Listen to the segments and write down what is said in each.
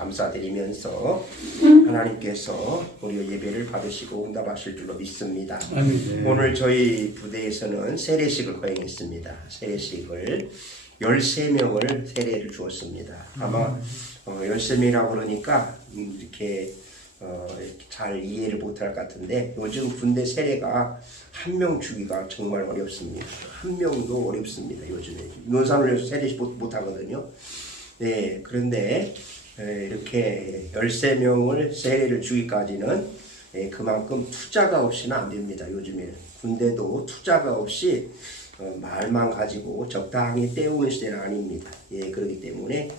감사드리면서 하나님께서 우리의 예배를 받으시고 응답하실 줄로 믿습니다. 아멘. 오늘 저희 부대에서는 세례식을 거행했습니다. 세례식을 13명을 세례를 주었습니다. 아마 13명이라고 그러니까 이렇게 잘 이해를 못할 것 같은데, 요즘 군대 세례가 한 명 주기가 정말 어렵습니다. 한 명도 어렵습니다. 요즘에 논산을 세례식 못 하거든요. 네, 그런데 이렇게 13명을 세례를 주기까지는 그만큼 투자가 없이는 안 됩니다. 요즘에는 군대도 투자가 없이 말만 가지고 적당히 때우는 시대는 아닙니다. 예, 그렇기 때문에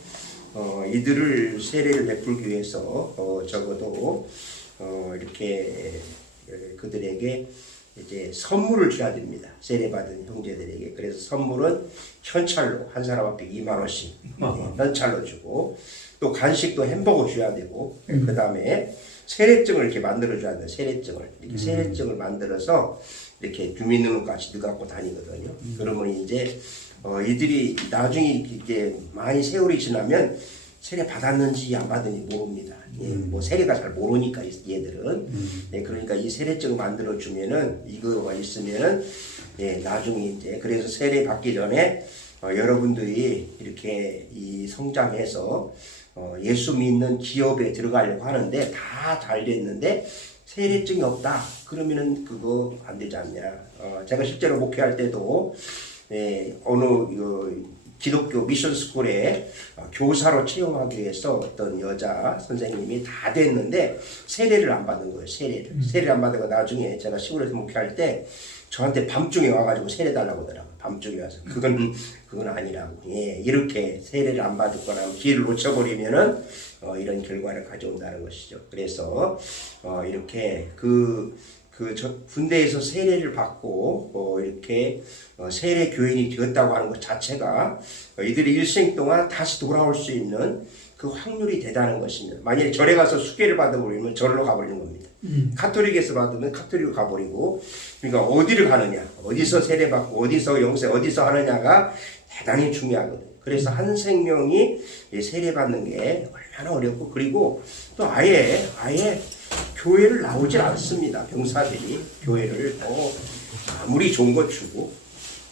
이들을 세례를 베풀기 위해서 적어도 이렇게 그들에게 이제 선물을 줘야 됩니다. 세례받은 형제들에게. 그래서 선물은 현찰로 한 사람 앞에 2만 원씩 현찰로 주고, 또 간식도 햄버거 줘야 되고, 그 다음에 세례증을 이렇게 만들어 줘야 돼요. 세례증을 이렇게 세례증을 만들어서 이렇게 주민등록까지 넣어갖고 다니거든요. 그러면 이제 이들이 나중에 이제 많이 세월이 지나면 세례 받았는지 안 받았는지 모릅니다. 예, 뭐 세례가 잘 모르니까 얘들은. 예, 그러니까 이 세례증 만들어 주면은 이거가 있으면은 나중에 이제 그래서 세례 받기 전에 여러분들이 이렇게 이 성장해서 예수 믿는 기업에 들어가려고 하는데 다 잘 됐는데 세례증이 없다 그러면은 그거 안 되지 않냐. 제가 실제로 목회할 때도 어느 기독교 미션 스쿨에 교사로 채용하기 위해서 어떤 여자 선생님이 다 됐는데 세례를 안 받은 거예요. 세례를 안 받은 거 나중에 제가 시골에서 목회할 때 저한테 밤중에 와가지고 세례 달라고 하더라고요. 밤중에 와서 그건 아니라고. 예, 이렇게 세례를 안 받거나 기회를 놓쳐버리면은 이런 결과를 가져온다는 것이죠. 그래서 이렇게 군대에서 세례를 받고 이렇게 세례 교인이 되었다고 하는 것 자체가 이들이 일생 동안 다시 돌아올 수 있는 그 확률이 대단한 것입니다. 만약에 절에 가서 숙회를 받아버리면 절로 가버리는 겁니다. 카톨릭에서 받으면 카톨릭으로 가버리고, 그러니까 어디를 가느냐, 어디서 세례받고 어디서 영세 어디서 하느냐가 대단히 중요하거든요. 그래서 한 생명이 세례받는 게 얼마나 어렵고, 그리고 또 아예 교회를 나오질 않습니다. 병사들이 교회를 아무리 좋은 거 주고,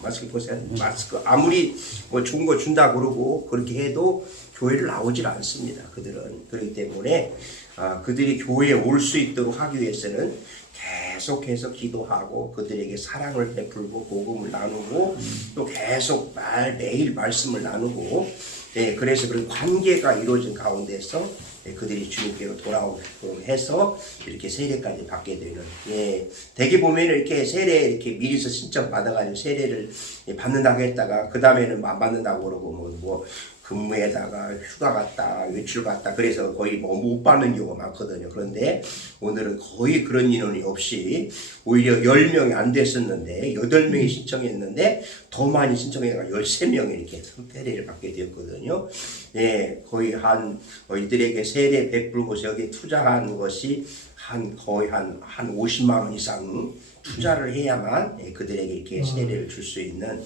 마스크 보세요. 마스크 아무리 뭐 좋은 거 준다 그러고 그렇게 해도 교회를 나오질 않습니다. 그들은. 그렇기 때문에 그들이 교회에 올 수 있도록 하기 위해서는 계속해서 기도하고 그들에게 사랑을 베풀고 복음을 나누고 또 계속 매일 말씀을 나누고, 그래서 그런 관계가 이루어진 가운데서 그들이 주님께로 돌아오게끔 해서 이렇게 세례까지 받게 되는. 대개 보면 이렇게 세례 이렇게 미리서 신청 받아가지고 세례를 받는다고 했다가 그 다음에는 안 받는다고 그러고 뭐 근무에다가 휴가 갔다 외출 갔다 그래서 거의 못 받는 경우가 많거든요. 그런데 오늘은 거의 그런 인원이 없이 오히려 10명이 안 됐었는데 8명이 신청했는데 더 많이 신청해가 13명이 이렇게 세례를 받게 되었거든요. 거의 이들에게 세례 베풀고 여기에 투자한 것이 거의 한 50만 원 이상 투자를 해야만 그들에게 이렇게 세례를 줄 수 있는,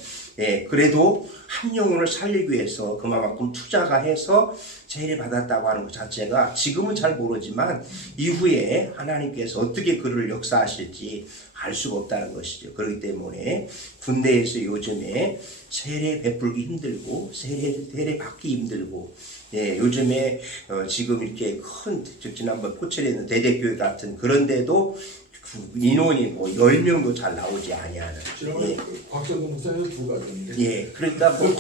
그래도 한 영혼을 살리기 위해서 그만큼 투자가 해서 세례 받았다고 하는 것 자체가 지금은 잘 모르지만 이후에 하나님께서 어떻게 그를 역사하실지 알 수가 없다는 것이죠. 그렇기 때문에 군대에서 요즘에 세례 베풀기 힘들고 세례 받기 힘들고, 요즘에 지금 이렇게 큰 지난번 포천에 있는 대대교회 같은 그런데도 인원이 뭐 10명도 잘 나오지 아니하는. 곽정근 목사님 두 가지인데. 그러니까 뭐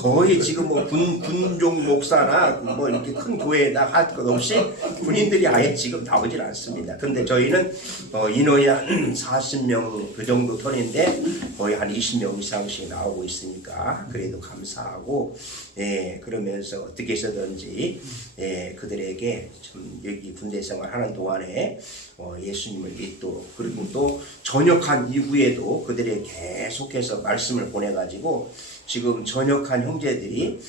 거의 지금 뭐 군종 목사나 뭐 이렇게 큰 교회에다 할 것 없이 군인들이 아예 지금 나오질 않습니다. 근데 저희는 인원이 한 40명 그 정도 턴인데 거의 한 20명 이상씩 나오고 있으니까 그래도 감사하고, 그러면서 어떻게 해서든지 그들에게 좀 여기 군대 생활하는 동안에 예수님을 믿도록, 그리고 또 전역한 이후에도 그들에게 계속해서 말씀을 보내가지고 지금 전역한 형제들이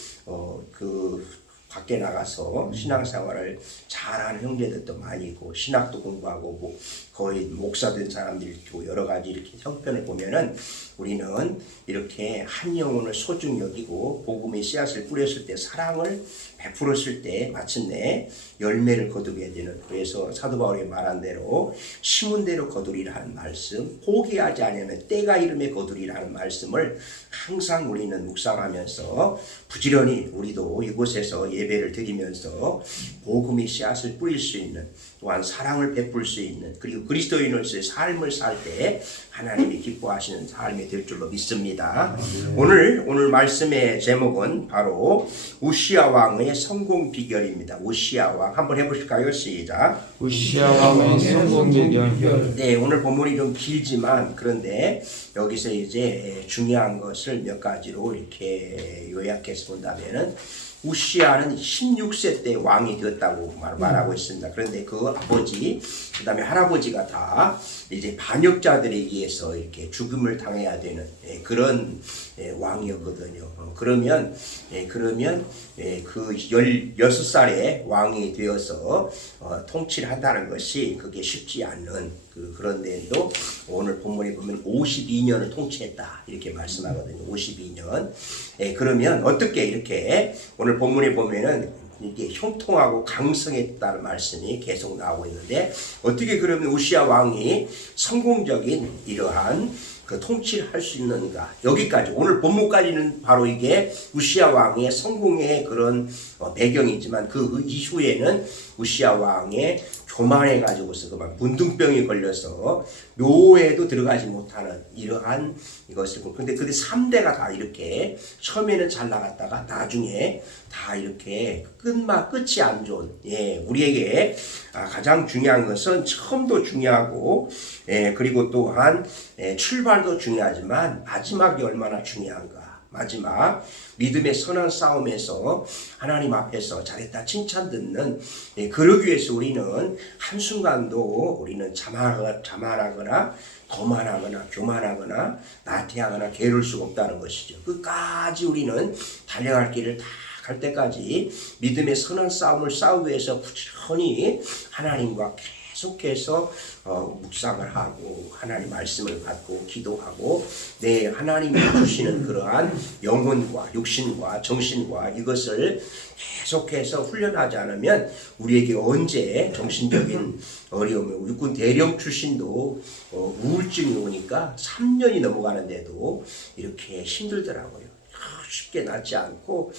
밖에 나가서 신앙생활을 잘하는 형제들도 많이 있고 신학도 공부하고 뭐 거의 목사 된 사람들이 있고 여러 가지 이렇게 형편을 보면은 우리는 이렇게 한 영혼을 소중히 여기고 복음의 씨앗을 뿌렸을 때 사랑을 베풀었을 때 마침내 열매를 거두게 되는, 그래서 사도 바울이 말한 대로 심은 대로 거두리라는 말씀, 포기하지 아니하는 때가 이름에 거두리라는 말씀을 항상 우리는 묵상하면서 부지런히 우리도 이곳에서 예배를 드리면서 복음의 씨앗을 뿌릴 수 있는, 또한 사랑을 베풀 수 있는, 그리고 그리스도인으로서의 삶을 살 때 하나님이 기뻐하시는 삶이 될 줄로 믿습니다. 오늘 말씀의 제목은 바로 우시야 왕의 성공 비결입니다. 우시야 왕 한번 해보실까요? 시작. 우시야 왕의 성공 비결. 네, 오늘 본문이 좀 길지만 그런데 여기서 이제 중요한 것을 몇 가지로 이렇게 요약해서 본다면은, 우시야는 16세 때 왕이 되었다고 말하고 있습니다. 그런데 그 아버지, 그 다음에 할아버지가 다 이제 반역자들에 의해서 이렇게 죽음을 당해야 되는 그런 왕이었거든요. 그러면 그 16살에 왕이 되어서 통치를 한다는 것이 그게 쉽지 않는, 그런데도 오늘 본문에 보면 52년을 통치했다 이렇게 말씀하거든요. 52년. 그러면 어떻게 이렇게 오늘 본문에 보면은 이게 형통하고 강성했다는 말씀이 계속 나오고 있는데, 어떻게 그러면 우시야 왕이 성공적인 이러한 그 통치를 할 수 있는가? 여기까지 오늘 본문까지는 바로 이게 우시야 왕의 성공의 그런 배경이지만, 그 이후에는 우시야 왕의 교만해 가지고서 그만 문둥병이 걸려서 묘에도 들어가지 못하는 이러한 이것을, 근데 3대가 다 이렇게 처음에는 잘 나갔다가 나중에 다 이렇게 끝이 안 좋은, 우리에게 가장 중요한 것은 처음도 중요하고, 그리고 또한 출발도 중요하지만 마지막이 얼마나 중요한가. 마지막 믿음의 선한 싸움에서 하나님 앞에서 잘했다 칭찬 듣는, 그러기 위해서 우리는 한순간도 우리는 자만하거나 거만하거나 교만하거나 나태하거나 게으를 수가 없다는 것이죠. 끝까지 우리는 달려갈 길을 다 갈 때까지 믿음의 선한 싸움을 싸우기 위해서 부지런히 하나님과 계속해서 묵상을 하고 하나님 말씀을 받고 기도하고, 하나님이 주시는 그러한 영혼과 육신과 정신과 이것을 계속해서 훈련하지 않으면 우리에게 언제 정신적인 어려움을, 육군 대령 출신도 우울증이 오니까 3년이 넘어가는데도 이렇게 힘들더라고요. 쉽게 낫지 않고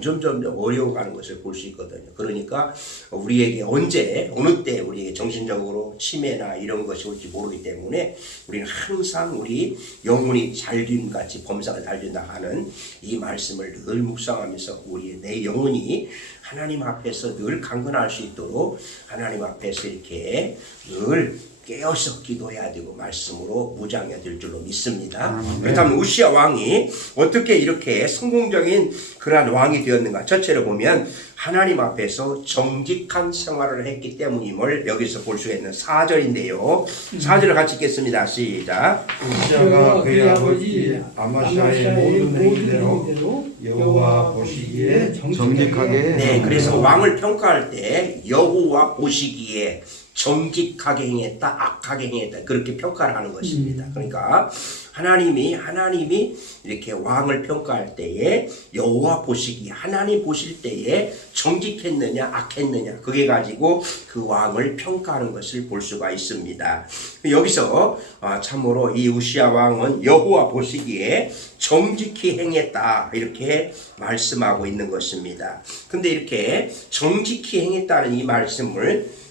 점점 어려워가는 것을 볼 수 있거든요. 그러니까 우리에게 언제 어느 때 우리에게 정신적으로 치매나 이런 것이 올지 모르기 때문에 우리는 항상 우리 영혼이 잘됨같이 범사가 잘된다 하는 이 말씀을 늘 묵상하면서 내 영혼이 하나님 앞에서 늘 강건할 수 있도록 하나님 앞에서 이렇게 늘 깨어서 기도해야 되고 말씀으로 무장해야 될 줄로 믿습니다. 그렇다면 우시야 왕이 어떻게 이렇게 성공적인 그러한 왕이 되었는가? 첫째로 보면 하나님 앞에서 정직한 생활을 했기 때문임을 여기서 볼 수 있는 4절인데요. 4절을 같이 읽겠습니다. 시작. 우시야가 그의 아버지 아마샤의 모든 행위대로 여호와 보시기에 정직하게. 네, 그래서 왕을 평가할 때 여호와 보시기에 정직하게 행했다, 악하게 행했다, 그렇게 평가를 하는 것입니다. 그러니까 하나님이 이렇게 왕을 평가할 때에 여호와 보시기, 하나님 보실 때에 정직했느냐 악했느냐, 그게 가지고 그 왕을 평가하는 것을 볼 수가 있습니다. 여기서 참으로 이 우시야 왕은 여호와 보시기에 정직히 행했다 이렇게 말씀하고 있는 것입니다. 근데 이렇게 정직히 행했다는 이 말씀을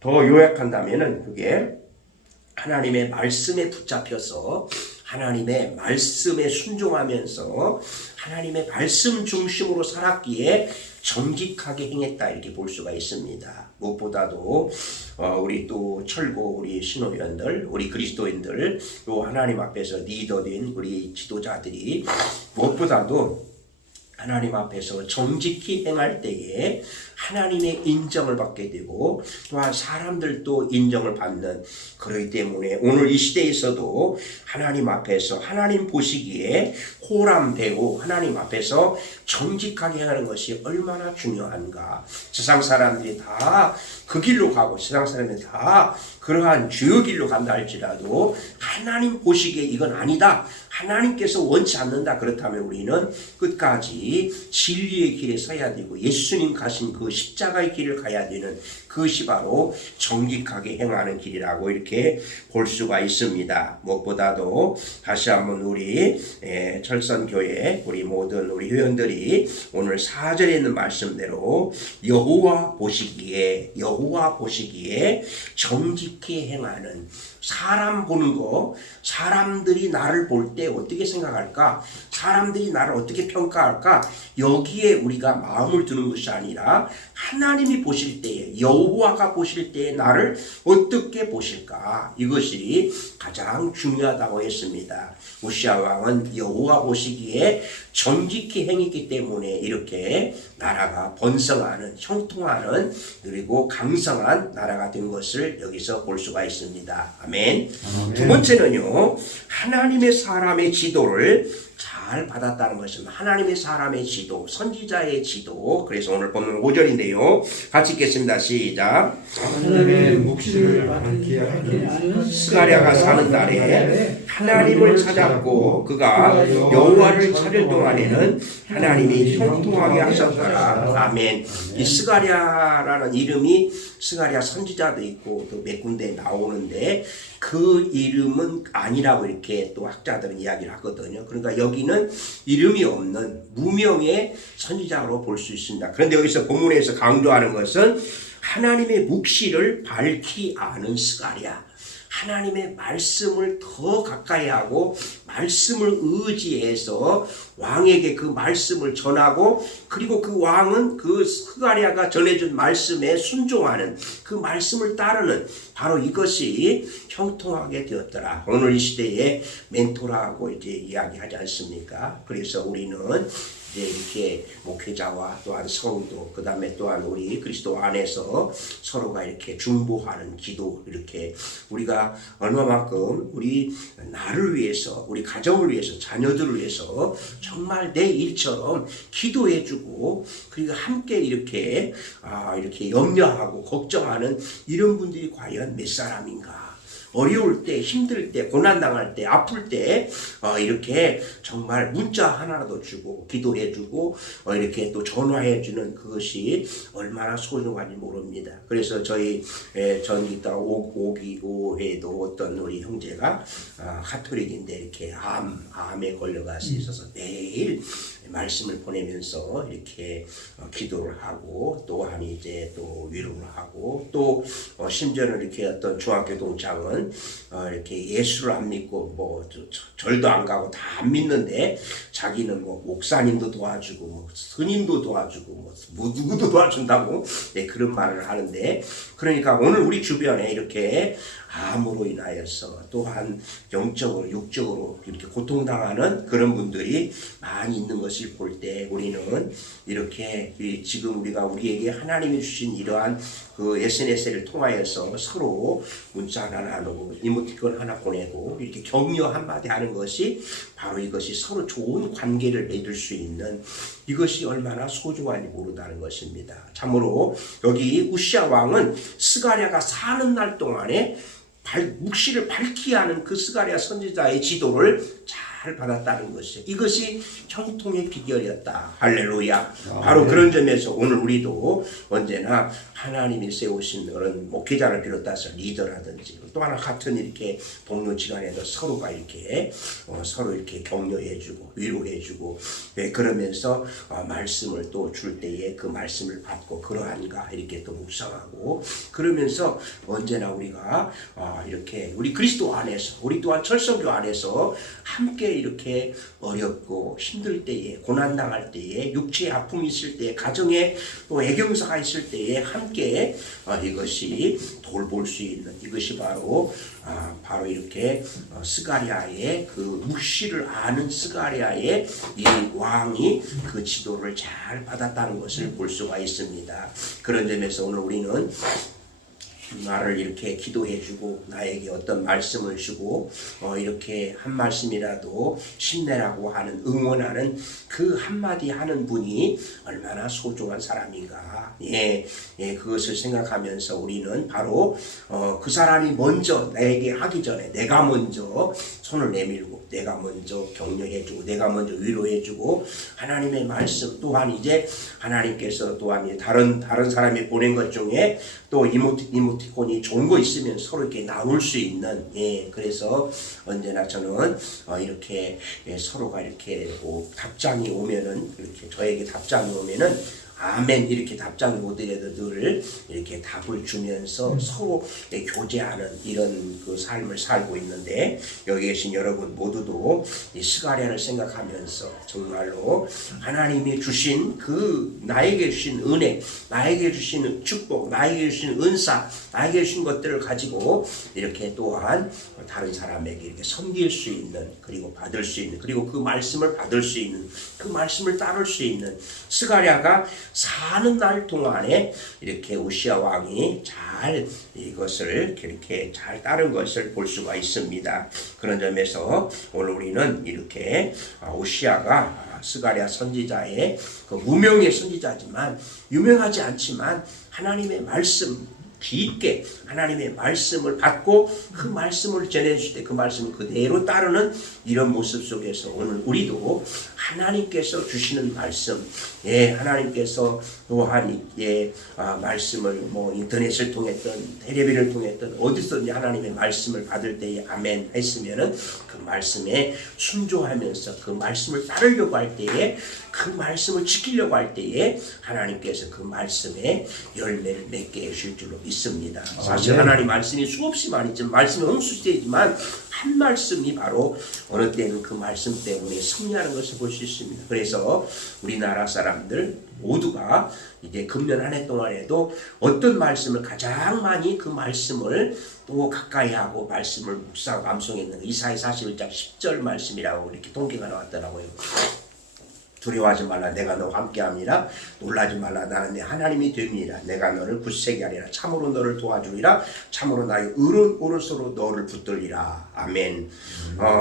더 요약한다면은 그게 하나님의 말씀에 붙잡혀서 하나님의 말씀에 순종하면서 하나님의 말씀 중심으로 살았기에 정직하게 행했다 이렇게 볼 수가 있습니다. 무엇보다도 우리 또 철고 우리 신호위원들, 우리 그리스도인들, 또 하나님 앞에서 리더된 우리 지도자들이 무엇보다도 하나님 앞에서 정직히 행할 때에 하나님의 인정을 받게 되고 또한 사람들도 인정을 받는, 그렇기 때문에 오늘 이 시대에서도 하나님 앞에서 하나님 보시기에 호람되고 하나님 앞에서 정직하게 하는 것이 얼마나 중요한가. 세상 사람들이 다 그 길로 가고 세상 사람들이 다 그러한 죄의 길로 간다 할지라도 하나님 보시기에 이건 아니다, 하나님께서 원치 않는다, 그렇다면 우리는 끝까지 우리 진리의 길에 서야 되고 예수님 가신 그 십자가의 길을 가야 되는 그것이 바로 정직하게 행하는 길이라고 이렇게 볼 수가 있습니다. 무엇보다도 다시 한번 우리 철선교회 우리 모든 우리 회원들이 오늘 4절에 있는 말씀대로 여호와 보시기에 정직히 행하는, 사람 보는 거, 사람들이 나를 볼 때 어떻게 생각할까? 사람들이 나를 어떻게 평가할까? 여기에 우리가 마음을 두는 것이 아니라 하나님이 보실 때에, 여호와가 보실 때에 나를 어떻게 보실까? 이것이 가장 중요하다고 했습니다. 우시아 왕은 여호와 보시기에 정직히 행했기 때문에 이렇게 나라가 번성하는, 형통하는, 그리고 강성한 나라가 된 것을 여기서 볼 수가 있습니다. 아멘. 두 번째는요, 하나님의 사람의 지도를 잘 받았다는 것입니다. 하나님의 사람의 지도, 선지자의 지도. 그래서 오늘 본문 5절인데요. 같이 읽겠습니다. 시작. 하나님의 묵시를 밝게 하는 스가랴가 사는 달에 하나님을 찾았고 그가 여호와를 찾을 동안에는 하나님이 형통하게 하셨더라. 아멘. 이 스가랴라는 이름이 스가랴 선지자도 있고 또 몇 군데 나오는데 그 이름은 아니라고 이렇게 또 학자들은 이야기를 하거든요. 그러니까 여기는 이름이 없는 무명의 선지자로 볼 수 있습니다. 그런데 여기서 본문에서 강조하는 것은 하나님의 묵시를 밝히 아는 스가랴, 하나님의 말씀을 더 가까이 하고 말씀을 의지해서 왕에게 그 말씀을 전하고, 그리고 그 왕은 그 스가랴가 전해준 말씀에 순종하는, 그 말씀을 따르는, 바로 이것이 형통하게 되었더라. 오늘 이 시대에 멘토라고 이제 이야기하지 않습니까? 그래서 우리는 이제 이렇게 목회자와 또한 성도, 그 다음에 또한 우리 그리스도 안에서 서로가 이렇게 중보하는 기도, 이렇게 우리가 얼마만큼 우리 나를 위해서, 우리 가정을 위해서, 자녀들을 위해서 정말 내 일처럼 기도해주고, 그리고 함께 이렇게 이렇게 염려하고 걱정하는 이런 분들이 과연 몇 사람인가? 어려울 때, 힘들 때, 고난당할 때, 아플 때 이렇게 정말 문자 하나라도 주고 기도해주고 이렇게 또 전화해주는 그것이 얼마나 소중한지 모릅니다. 그래서 저희 전 이따 오기오에도 어떤 우리 형제가 가톨릭인데 이렇게 암에 걸려가서 있어서 매일 말씀을 보내면서 이렇게 기도를 하고, 또한 이제 또 위로를 하고, 또 심지어는 이렇게 어떤 중학교 동창은 이렇게 예수를 안 믿고 뭐 절도 안 가고 다 안 믿는데 자기는 뭐 목사님도 도와주고 뭐 스님도 도와주고 뭐 누구도 도와준다고 그런 말을 하는데, 그러니까 오늘 우리 주변에 이렇게 암으로 인하여서 또한 영적으로 육적으로 이렇게 고통당하는 그런 분들이 많이 있는 것을 볼 때 우리는 이렇게 지금 우리에게 하나님이 주신 이러한 그 SNS를 통하여서 서로 문자 하나 나누고 이모티콘 하나 보내고 이렇게 격려 한마디 하는 것이 바로 이것이 서로 좋은 관계를 맺을 수 있는, 이것이 얼마나 소중한지 모른다는 것입니다. 참으로 여기 우시아 왕은 스가랴가 사는 날 동안에 묵시를 밝히 하는 그 스가랴 선지자의 지도를 잘 받았다는 것이죠. 이것이 형통의 비결이었다. 할렐루야. 바로 그런 점에서 오늘 우리도 언제나 하나님이 세우신 그런 목회자를 비롯해서 리더라든지 또 하나 같은 이렇게 동료 지간에도 서로가 이렇게 서로 이렇게 격려해주고 위로해주고 그러면서 말씀을 또 줄 때에 그 말씀을 받고 그러한가 이렇게 또 묵상하고, 그러면서 언제나 우리가 이렇게 우리 그리스도 안에서, 우리 또한 철성교 안에서 함께 이렇게 어렵고 힘들 때에, 고난당할 때에, 육체의 아픔이 있을 때에, 가정에 또 애경사가 있을 때에 함께 이것이 돌볼 수 있는, 이것이 바로 이렇게 스가랴의 그 묵시를 아는 스가랴의 이 왕이 그 지도를 잘 받았다는 것을 볼 수가 있습니다. 그런 점에서 오늘 우리는 나를 이렇게 기도해주고 나에게 어떤 말씀을 주고 이렇게 한 말씀이라도 힘내라고 하는, 응원하는 그 한마디 하는 분이 얼마나 소중한 사람인가. 그것을 생각하면서 우리는 바로 그 사람이 먼저 나에게 하기 전에 내가 먼저 손을 내밀고 내가 먼저 격려해주고 내가 먼저 위로해주고 하나님의 말씀 또한 이제 하나님께서 또한 다른 사람이 보낸 것 중에 또 이모티콘이 좋은 거 있으면 서로 이렇게 나눌 수 있는 그래서 언제나 저는 이렇게 서로가 이렇게 답장이 오면은 이렇게 저에게 답장이 오면은 아멘 이렇게 답장이 오더라도 늘 이렇게 답을 주면서 서로 교제하는 이런 그 삶을 살고 있는데 여기 계신 여러분 모두도 이 스가랴를 생각하면서 정말로 하나님이 주신 그 나에게 주신 은혜, 나에게 주신 축복, 나에게 주신 은사, 나에게 주신 것들을 가지고 이렇게 또한 다른 사람에게 이렇게 섬길 수 있는 그리고 받을 수 있는 그리고 그 말씀을 받을 수 있는 그 말씀을 따를 수 있는 스가랴가 사는 날 동안에 이렇게 우시아 왕이 잘 이것을 이렇게 잘 따른 것을 볼 수가 있습니다. 그런 점에서 오늘 우리는 이렇게 우시아가 스가랴 선지자의 그 무명의 선지자지만 유명하지 않지만 하나님의 말씀 깊게 하나님의 말씀을 받고 그 말씀을 전해줄 때 그 말씀을 그대로 따르는 이런 모습 속에서 오늘 우리도 하나님께서 주시는 말씀, 하나님께서 또한 말씀을 뭐 인터넷을 통했든 텔레비를 통했든 어디서든지 하나님의 말씀을 받을 때에 아멘 했으면은 그 말씀에 순종하면서 그 말씀을 따르려고 할 때에 그 말씀을 지키려고 할 때에 하나님께서 그 말씀에 열매를 맺게 해줄 줄로 믿습니다. 사실 하나님 말씀이 수없이 많이 있지만 말씀이 홍수시대이지만 한 말씀이 바로 어느 때는 그 말씀 때문에 승리하는 것을 볼 수 있습니다. 그래서 우리나라 사람들 모두가 이제 금년 한 해 동안에도 어떤 말씀을 가장 많이 그 말씀을 또 가까이 하고 말씀을 묵상 암송했는 이사야 41장 10절 말씀이라고 이렇게 통계가 나왔더라고요. 두려워하지 말라 내가 너와 함께함이라 놀라지 말라 나는 내 하나님이 됩니다. 내가 너를 굳세게 하리라 참으로 너를 도와주리라 참으로 나의 오른손으로 너를 붙들리라. 아멘.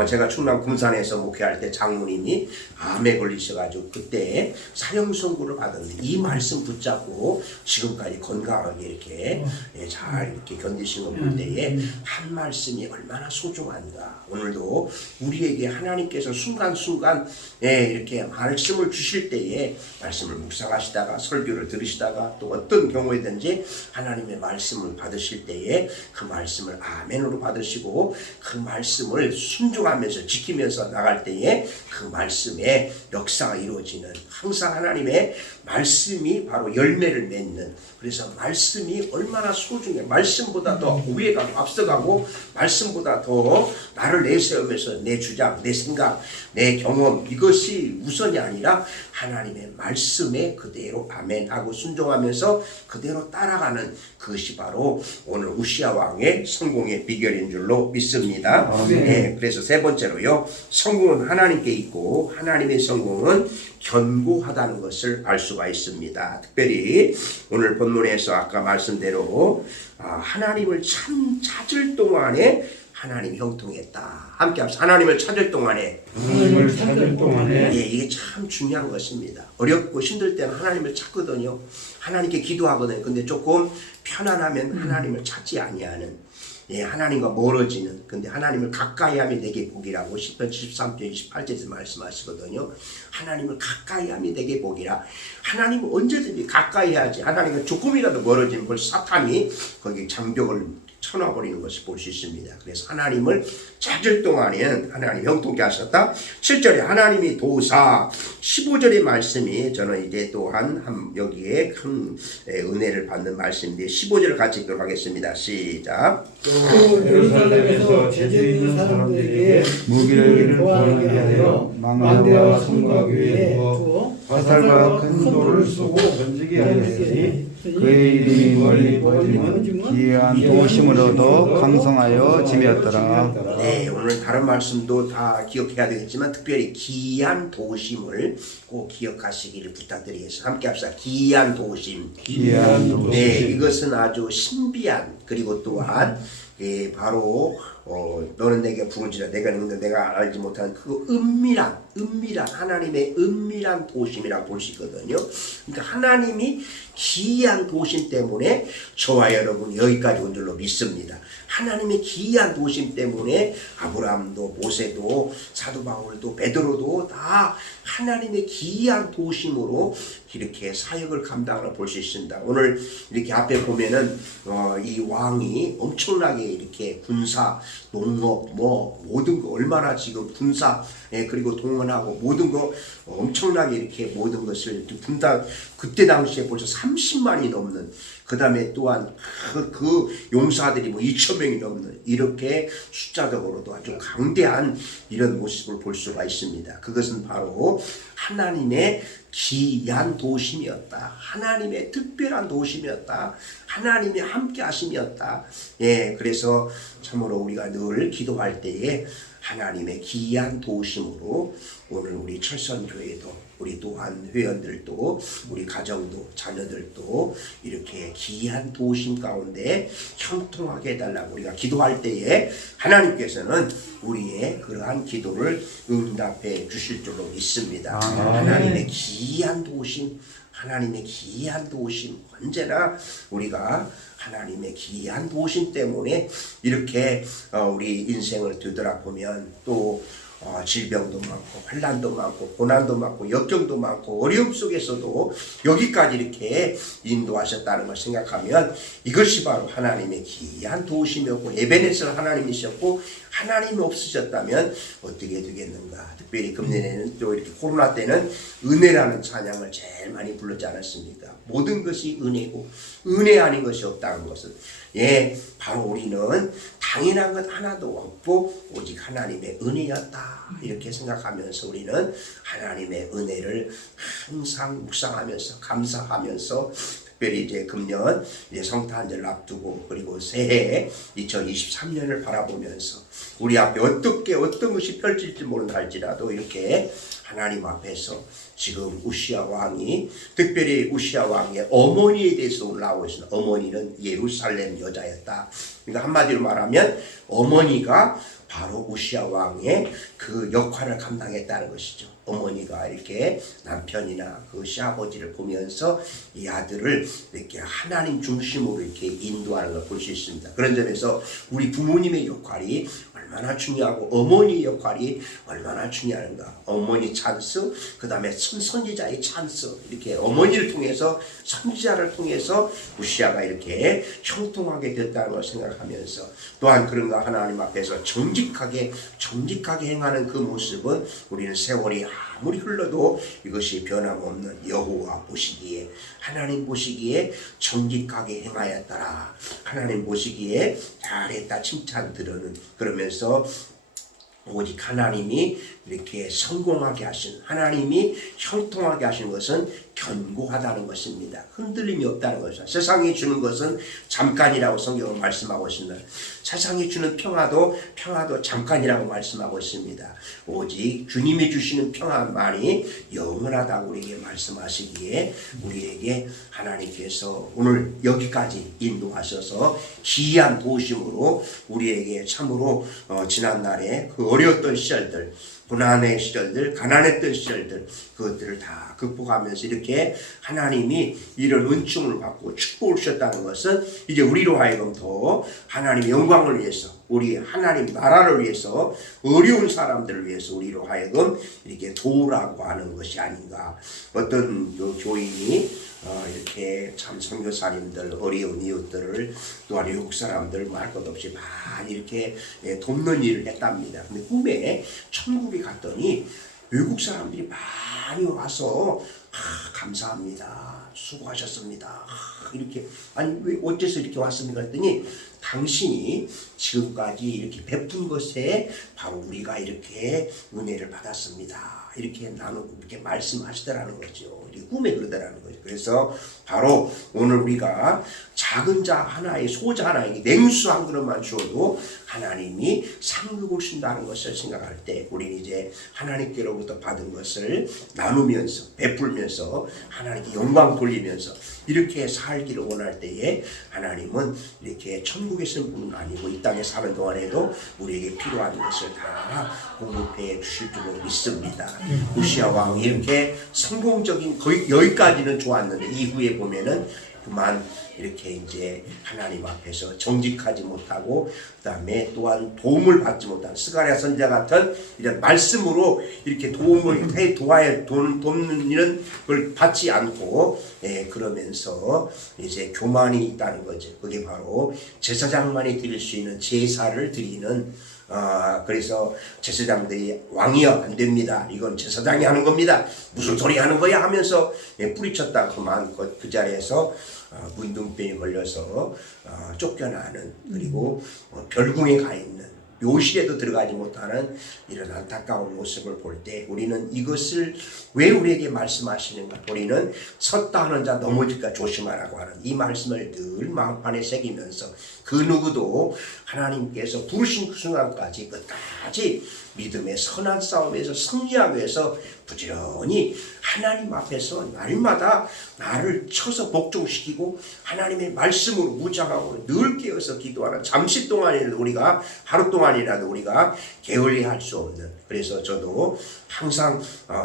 제가 충남 군산에서 목회할 때 장모님이 암에 걸리셔가지고 그때 사형 선고를 받았는데 이 말씀 붙잡고 지금까지 건강하게 이렇게 잘 이렇게 견디신 거 볼 때에 한 말씀이 얼마나 소중한가. 오늘도 우리에게 하나님께서 순간순간 이렇게 말씀을 주실 때에 말씀을 묵상하시다가 설교를 들으시다가 또 어떤 경우에든지 하나님의 말씀을 받으실 때에 그 말씀을 아멘으로 받으시고 그 말씀을 순종하면서 지키면서 나갈 때에 그 말씀의 역사가 이루어지는 항상 하나님의 말씀이 바로 열매를 맺는 그래서 말씀이 얼마나 소중해 말씀보다 더 위에가 앞서가고 말씀보다 더 나를 내세우면서 내 주장, 내 생각, 내 경험 이것이 우선이 아니라 하나님의 말씀에 그대로 아멘하고 순종하면서 그대로 따라가는 그것이 바로 오늘 우시아 왕의 성공의 비결인 줄로 믿습니다. 그래서 세 번째로요. 성공은 하나님께 있고 하나님의 성공은 견고하다는 것을 알 수가 있습니다. 특별히 오늘 본문에서 아까 말씀대로 하나님을 참 찾을 동안에 하나님이 형통했다. 함께 합시다. 하나님을 찾을 동안에 이게 참 중요한 것입니다. 어렵고 힘들 때는 하나님을 찾거든요. 하나님께 기도하거든요. 근데 조금 편안하면 하나님을 찾지 아니하는 하나님과 멀어지는 근데 하나님을 가까이 함이 내게 복이라고 시편 73편 28절에서 말씀하시거든요. 하나님을 가까이 함이 내게 복이라. 하나님은 언제든지 가까이 해야지. 하나님과 조금이라도 멀어지면 벌써 사탄이 거기 장벽을 쳐놔버리는 것을 볼 수 있습니다. 그래서 하나님을 찾을 동안에는 하나님 형통케 하셨다. 7절에 하나님이 도우사 15절의 말씀이 저는 이제 또한 여기에 큰 은혜를 받는 말씀인데 15절을 같이 읽도록 하겠습니다. 시작. 또 예루살렘에서 죄 있는 사람들에게 무기를 구하게 하여 망대와 성곽 위에 두어 화살과 큰 돌을 쏘고 던지게 하였으니 그의 이름이 멀리 퍼지면 기이한 도심으로도 강성하여 지배하였더라. 네, 오늘 다른 말씀도 다 기억해야 되겠지만 특별히 기이한 도심을 꼭 기억하시기를 부탁드리겠습니다. 함께 합시다. 기이한 도심. 기이한 도심. 네, 이것은 아주 신비한 그리고 또한 예, 바로 너는 내게 부르지라 내가 있는데 내가 알지 못하는 그 은밀한 하나님의 은밀한 도심이라고 볼 수 있거든요. 그러니까 하나님이 기이한 도심 때문에 저와 여러분이 여기까지 온 줄로 믿습니다. 하나님의 기이한 도심 때문에 아브라함도 모세도 사도 바울도 베드로도 다 하나님의 기이한 도심으로 이렇게 사역을 감당을 볼 수 있습니다. 오늘 이렇게 앞에 보면은 이 왕이 엄청나게 이렇게 군사, 농업, 뭐 모든 거 얼마나 지금 군사 그리고 동원하고 모든 거 엄청나게 이렇게 모든 것을 분당 그때 당시에 벌써 30만이 넘는 그 다음에 또한 그 용사들이 뭐 2,000명이 넘는 이렇게 숫자적으로도 아주 강대한 이런 모습을 볼 수가 있습니다. 그것은 바로 하나님의 기이한 도심이었다. 하나님의 특별한 도심이었다. 하나님의 함께 하심이었다. 예, 그래서 참으로 우리가 늘 기도할 때에 하나님의 기이한 도심으로 오늘 우리 철선교회도 우리 또한 회원들도 우리 가정도 자녀들도 이렇게 기이한 도심 가운데 형통하게 해달라고 우리가 기도할 때에 하나님께서는 우리의 그러한 기도를 응답해 주실 줄로 믿습니다. 하나님의 기이한 도심, 하나님의 기이한 도심, 언제나 우리가 하나님의 기이한 도심 때문에 이렇게 우리 인생을 되돌아보면 또 질병도 많고 환난도 많고 고난도 많고 역경도 많고 어려움 속에서도 여기까지 이렇게 인도하셨다는 걸 생각하면 이것이 바로 하나님의 기이한 도심이었고 에베네zer 하나님이셨고 하나님이 없으셨다면 어떻게 되겠는가. 특별히 금년에는 또 이렇게 코로나 때는 은혜라는 찬양을 제일 많이 불렀지 않았습니까? 모든 것이 은혜고 은혜 아닌 것이 없다는 것은 예, 바로 우리는 당연한 것 하나도 없고 오직 하나님의 은혜였다 이렇게 생각하면서 우리는 하나님의 은혜를 항상 묵상하면서 감사하면서 특별히 이제 금년 이제 성탄절을 앞두고 그리고 새해 2023년을 바라보면서 우리 앞에 어떤 것이 펼칠지 모른다 할지라도 이렇게 하나님 앞에서 지금 우시아 왕이 특별히 우시아 왕의 어머니에 대해서 올라오고 있습니다. 어머니는 예루살렘 여자였다. 그러니까 한마디로 말하면 어머니가 바로 우시아 왕의 그 역할을 감당했다는 것이죠. 어머니가 이렇게 남편이나 그 시아버지를 보면서 이 아들을 이렇게 하나님 중심으로 이렇게 인도하는 걸 볼 수 있습니다. 그런 점에서 우리 부모님의 역할이 얼마나 중요하고 어머니의 역할이 얼마나 중요한가. 어머니 찬스, 그 다음에 선지자의 찬스, 이렇게 어머니를 통해서 선지자를 통해서 우시아가 이렇게 형통하게 됐다는 걸 생각하면서 또한 그런가 하나님 앞에서 정직하게 행하는 그 모습은 우리는 세월이 아무리 흘러도 이것이 변함없는 여호와 보시기에 하나님 보시기에 정직하게 행하였더라. 하나님 보시기에 잘했다 칭찬 들으는 그러면서 오직 하나님이 이렇게 성공하게 하신 하나님이 형통하게 하신 것은 견고하다는 것입니다. 흔들림이 없다는 것입니다. 세상이 주는 것은 잠깐이라고 성경은 말씀하고 있습니다. 세상이 주는 평화도 잠깐이라고 말씀하고 있습니다. 오직 주님이 주시는 평화만이 영원하다고 우리에게 말씀하시기에 우리에게 하나님께서 오늘 여기까지 인도하셔서 기이한 도심으로 우리에게 참으로 지난날에 그 어려웠던 시절들 고난의 시절들, 가난했던 시절들 그것들을 다 극복하면서 이렇게 하나님이 이런 은총을 받고 축복을 주셨다는 것은 이제 우리로 하여금 더 하나님의 영광을 위해서 우리 하나님 나라를 위해서 어려운 사람들을 위해서 우리로 하여금 이렇게 도우라고 하는 것이 아닌가. 어떤 교인이 이렇게 참 선교사님들 어려운 이웃들을 또한 외국 사람들 말 것 없이 많이 이렇게 돕는 일을 했답니다. 근데 꿈에 천국에 갔더니 외국 사람들이 많이 와서 감사합니다. 수고하셨습니다. 이렇게 아니 왜 어째서 이렇게 왔습니까? 했더니 당신이 지금까지 이렇게 베푼 것에 바로 우리가 이렇게 은혜를 받았습니다. 이렇게 이렇게 말씀하시더라는 거죠. 꿈에 그러더라는 거죠. 그래서 바로 오늘 우리가 작은 자 하나에 소자 하나에게 냉수 한 그릇만 주어도 하나님이 상급을 준다는 것을 생각할 때 우리는 이제 하나님께로부터 받은 것을 나누면서 베풀면서 하나님께 영광 돌리면서 이렇게 살기를 원할 때에 하나님은 이렇게 천국에 있는 분은 아니고 이 땅에 사는 동안에도 우리에게 필요한 것을 다 공급해 주실 줄로 믿습니다. 우시아 왕이 이렇게 성공적인 거의 여기까지는 좋았는데 이후에 보면은 그만 이렇게 이제 하나님 앞에서 정직하지 못하고 그다음에 또한 도움을 받지 못한 스가랴 선지자 같은 이런 말씀으로 이렇게 도움을 해 돕는 일은 그걸 받지 않고 그러면서 이제 교만이 있다는 거죠. 그게 바로 제사장만이 드릴 수 있는 제사를 드리는 그래서 제사장들이 왕이여 안 됩니다. 이건 제사장이 하는 겁니다. 무슨 소리 하는 거야 하면서 뿌리쳤다 그만 그 자리에서 문둥병에 걸려서 쫓겨나는 그리고 별궁에 가 있는 묘실에도 들어가지 못하는 이런 안타까운 모습을 볼 때 우리는 이것을 왜 우리에게 말씀하시는가? 우리는 섰다 하는 자 넘어질까 조심하라고 하는 이 말씀을 늘 마음판에 새기면서 그 누구도 하나님께서 부르신 그 순간까지 끝까지 믿음의 선한 싸움에서 승리하기 위해서 부지런히 하나님 앞에서 날마다 나를 쳐서 복종시키고 하나님의 말씀으로 무장하고 늘 깨어서 기도하는 잠시 동안이라도 우리가 하루 동안이라도 우리가 게을리할 수 없는 그래서 저도 항상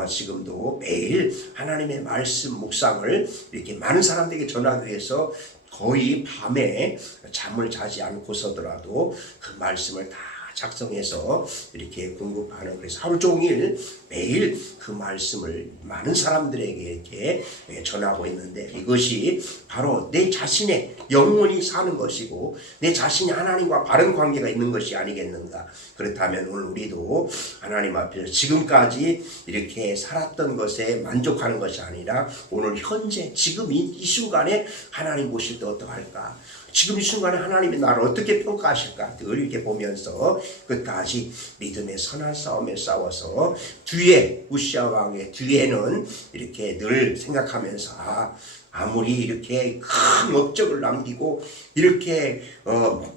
지금도 매일 하나님의 말씀 묵상을 이렇게 많은 사람들에게 전하기 위해서 거의 밤에 잠을 자지 않고서더라도 그 말씀을 다 작성해서 이렇게 공급하는 그래서 하루 종일 매일 그 말씀을 많은 사람들에게 이렇게 전하고 있는데 이것이 바로 내 자신의 영혼이 사는 것이고 내 자신이 하나님과 바른 관계가 있는 것이 아니겠는가. 그렇다면 오늘 우리도 하나님 앞에서 지금까지 이렇게 살았던 것에 만족하는 것이 아니라 오늘 현재 지금 이 순간에 하나님 보실 때 어떡할까. 지금 이 순간에 하나님이 나를 어떻게 평가하실까 늘 이렇게 보면서 끝까지 믿음의 선한 싸움에 싸워서 뒤에 우시아 왕의 뒤에는 이렇게 늘 생각하면서 아무리 이렇게 큰 업적을 남기고 이렇게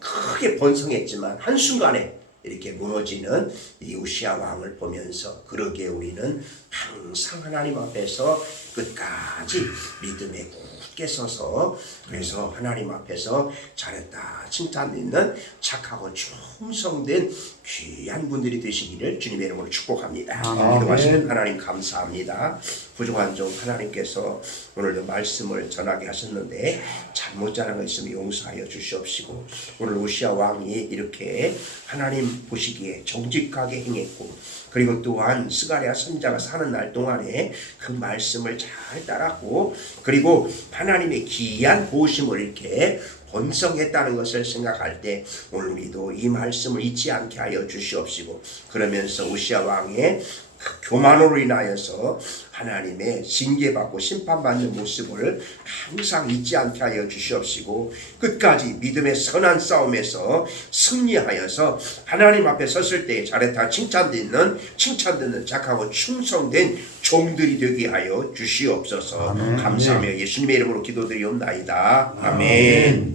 크게 번성했지만 한순간에 이렇게 무너지는 이 우시아 왕을 보면서 그러기에 우리는 항상 하나님 앞에서 끝까지 믿음에 굳게 서서 그래서 하나님 앞에서 잘했다 칭찬받는 착하고 충성된 귀한 분들이 되시기를 주님의 이름으로 축복합니다. 기도하시는 하나님 감사합니다. 부족한 종 하나님께서 오늘도 말씀을 전하게 하셨는데 잘못 전한 것 있으면 용서하여 주시옵시고 오늘 우시아 왕이 이렇게 하나님 보시기에 정직하게 행했고 그리고 또한 스가랴 선지자가 사는 날 동안에 그 말씀을 잘 따랐고 그리고 하나님의 기이한 보심을 이렇게 번성했다는 것을 생각할 때 오늘 우리도 이 말씀을 잊지 않게 하여 주시옵시고 그러면서 우시아 왕의 그 교만으로 인하여서 하나님의 징계받고 심판받는 모습을 항상 잊지 않게 하여 주시옵시고 끝까지 믿음의 선한 싸움에서 승리하여서 하나님 앞에 섰을 때 잘했다 칭찬 듣는 착하고 충성된 종들이 되게 하여 주시옵소서. 감사하며 예수님의 이름으로 기도드리옵나이다. 아멘.